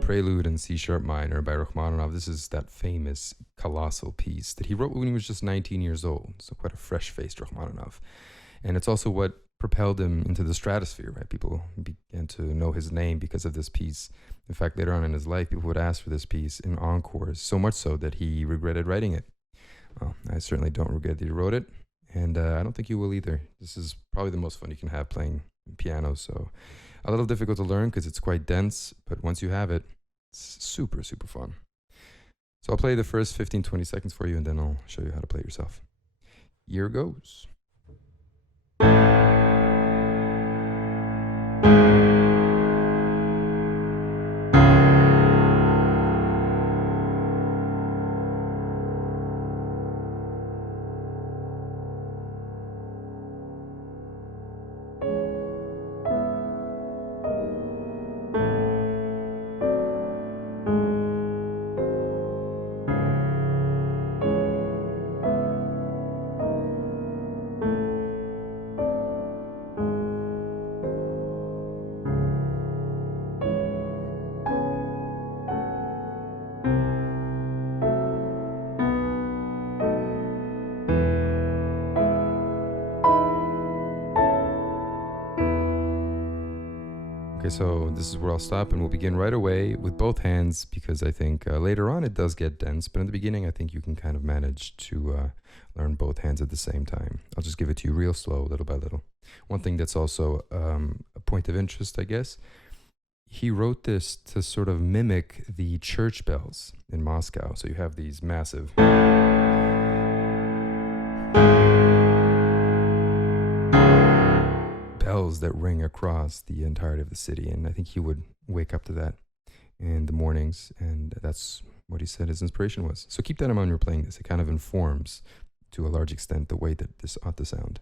Prelude in C sharp minor by Rachmaninoff. This is that famous colossal piece that he wrote when he was just 19 years old. So quite a fresh-faced Rachmaninoff. And it's also what propelled him into the stratosphere, right? People began to know his name because of this piece. In fact, later on in his life, people would ask for this piece in encores, so much so that he regretted writing it. Well, I certainly don't regret that he wrote it, and I don't think you will either. This is probably the most fun you can have playing piano, so a little difficult to learn because it's quite dense, but once you have it, it's super, super fun. So I'll play the first 15-20 seconds for you, and then I'll show you how to play it yourself. Here goes. Okay, so this is where I'll stop, and we'll begin right away with both hands, because I think later on it does get dense, but in the beginning I think you can kind of manage to learn both hands at the same time. I'll just give it to you real slow, little by little. One thing that's also a point of interest, I guess, he wrote this to sort of mimic the church bells in Moscow. So you have these massive bells that ring across the entirety of the city, and I think he would wake up to that in the mornings, and that's what he said his inspiration was. So keep that in mind when you're playing this. It kind of informs, to a large extent, the way that this ought to sound.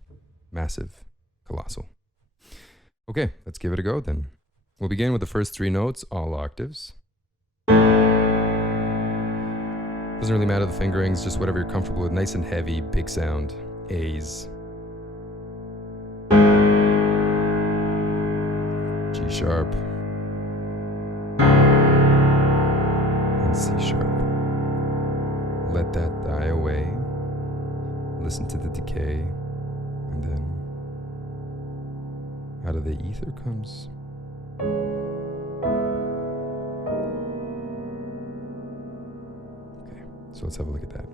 Massive, colossal. Okay, let's give it a go then. We'll begin with the first three notes, all octaves. Doesn't really matter the fingerings, just whatever you're comfortable with. Nice and heavy, big sound. A's. G sharp, and C sharp. Let that die away. Listen to the decay, and then out of the ether comes. Okay, so let's have a look at that.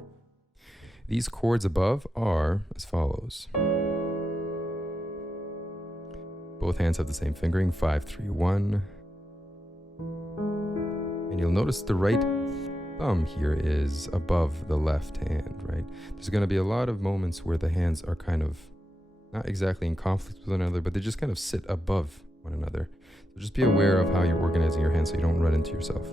These chords above are as follows. Both hands have the same fingering, 5, 3, 1. And you'll notice the right thumb here is above the left hand, right? There's going to be a lot of moments where the hands are kind of not exactly in conflict with one another, but they just kind of sit above one another. So just be aware of how you're organizing your hands so you don't run into yourself.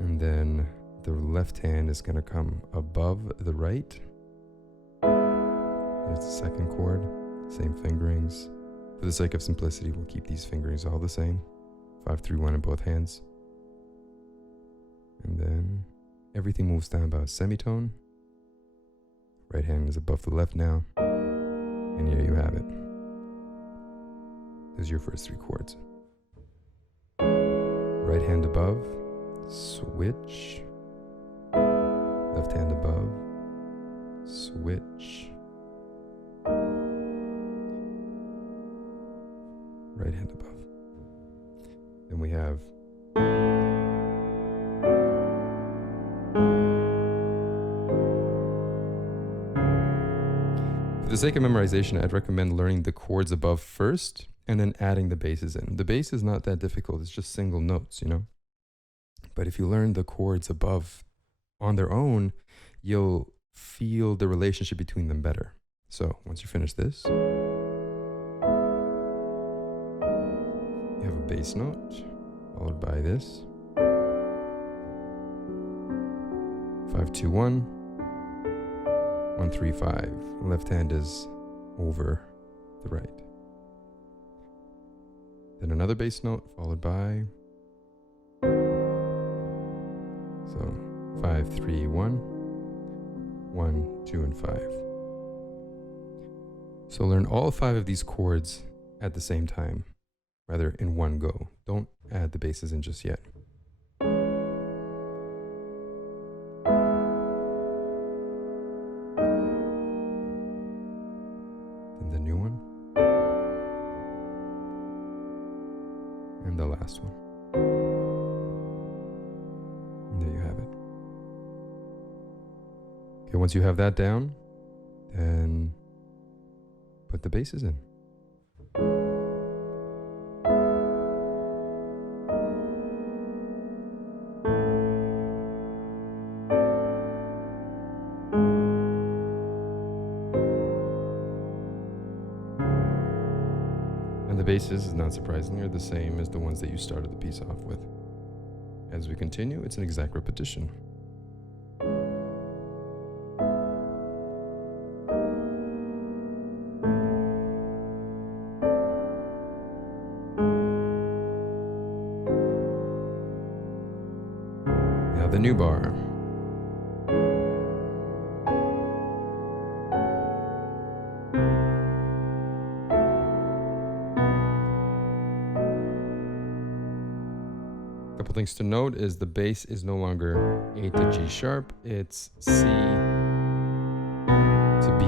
And then the left hand is going to come above the right. There's the second chord. Same fingerings. For the sake of simplicity, we'll keep these fingerings all the same. 5, 3, 1 in both hands. And then everything moves down by a semitone. Right hand is above the left now. And here you have it. Those are your first three chords. Right hand above, switch. Left hand above, switch. Right hand above. Then we have for the sake of memorization, I'd recommend learning the chords above first and then adding the basses in. The bass is not that difficult, it's just single notes, you know. But if you learn the chords above on their own, you'll feel the relationship between them better. So once you finish this, you have a bass note, followed by this. 5, 2, 1, 1, 3, 5. Left hand is over the right. Then another bass note, followed by. So 5, 3, 1, 2, and 5. So learn all 5 of these chords at the same time, rather in one go. Don't add the basses in just yet. Then the new one. And the last one. And there you have it. Okay, once you have that down, then put the basses in. And the basses, not surprisingly, are the same as the ones that you started the piece off with. As we continue, it's an exact repetition. Now the new bar. Couple things to note is the bass is no longer A to G sharp, it's C to B.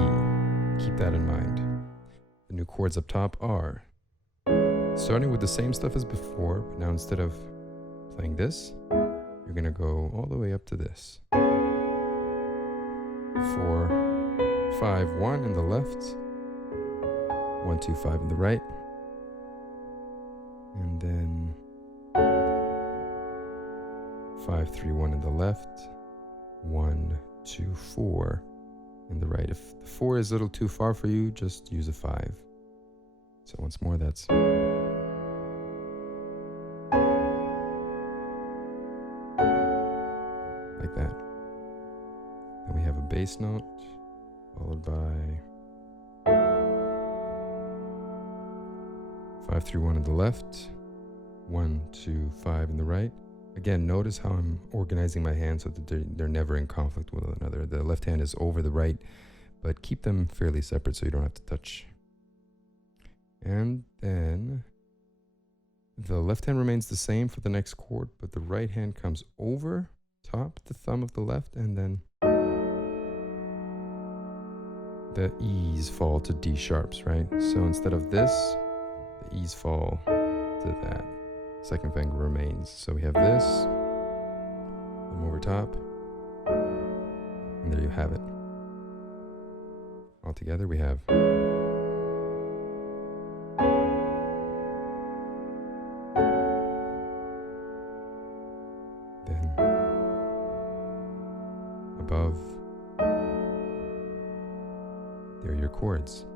Keep that in mind. The new chords up top are starting with the same stuff as before, but now instead of playing this, you're gonna go all the way up to this. 4, 5, 1 in the left, 1, 2, 5 in the right, and then 5, 3, 1 in the left, 1, 2, 4 in the right. If the 4 is a little too far for you, just use a 5. So once more, that's like that. Then we have a bass note, followed by 5, 3, 1 in the left, 1, 2, 5 in the right. Again, notice how I'm organizing my hands so that they're never in conflict with one another. The left hand is over the right, but keep them fairly separate so you don't have to touch. And then the left hand remains the same for the next chord, but the right hand comes over top the thumb of the left, and then the E's fall to D sharps, right? So instead of this, the E's fall to that. Second finger remains. So we have this, thumb over top, and there you have it. All together we have then above, there are your chords.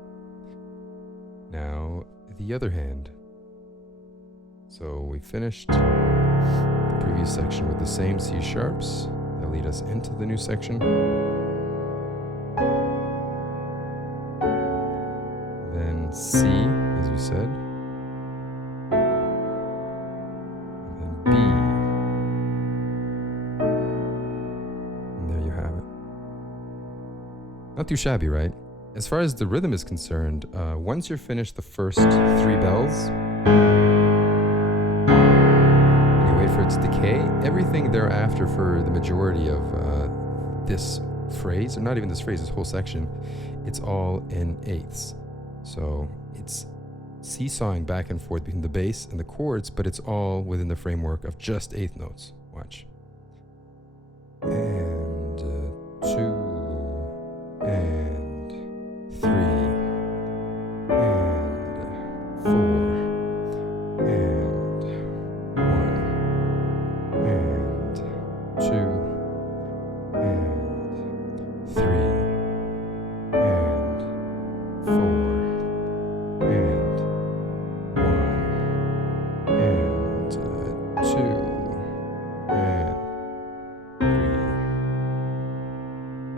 Now the other hand. So we finished the previous section with the same C sharps that lead us into the new section. Then C, as we said. And then B. And there you have it. Not too shabby, right? As far as the rhythm is concerned, once you're finished the first 3 bells, for it to decay, everything thereafter for the majority of this phrase, or not even this phrase, this whole section, it's all in eighths. So it's seesawing back and forth between the bass and the chords, but it's all within the framework of just eighth notes. Watch. And 2, and 3, and 4, and 2, and 3, and 4, and 1, and 2, and 3,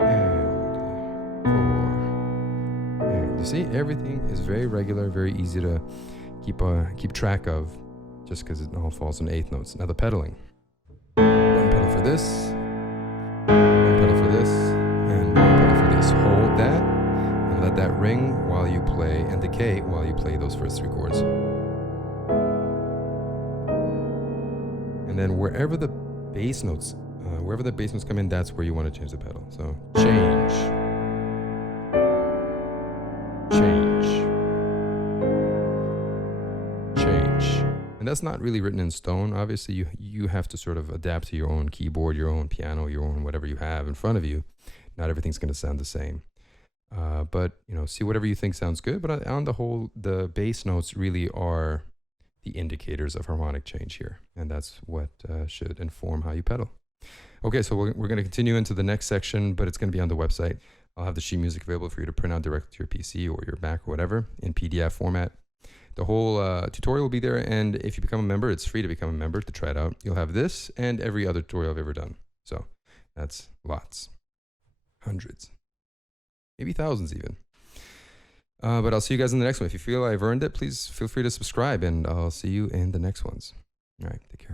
and 4, and you see, everything is very regular, very easy to keep track of, just because it all falls in eighth notes. Now the pedaling. One pedal for this, one pedal for this, and one pedal for this. ring while you play and decay while you play those first 3 chords. And then wherever the bass notes come in, that's where you want to change the pedal. So change, change, change. And that's not really written in stone. Obviously, you have to sort of adapt to your own keyboard, your own piano, your own whatever you have in front of you. Not everything's going to sound the same. But, see whatever you think sounds good. But on the whole, the bass notes really are the indicators of harmonic change here. And that's what should inform how you pedal. Okay, so we're going to continue into the next section, but it's going to be on the website. I'll have the sheet music available for you to print out directly to your PC or your Mac or whatever in PDF format. The whole tutorial will be there, and if you become a member, it's free to become a member to try it out. You'll have this and every other tutorial I've ever done. So that's lots. Hundreds. Maybe thousands even. But I'll see you guys in the next one. If you feel I've earned it, please feel free to subscribe, and I'll see you in the next ones. All right, take care.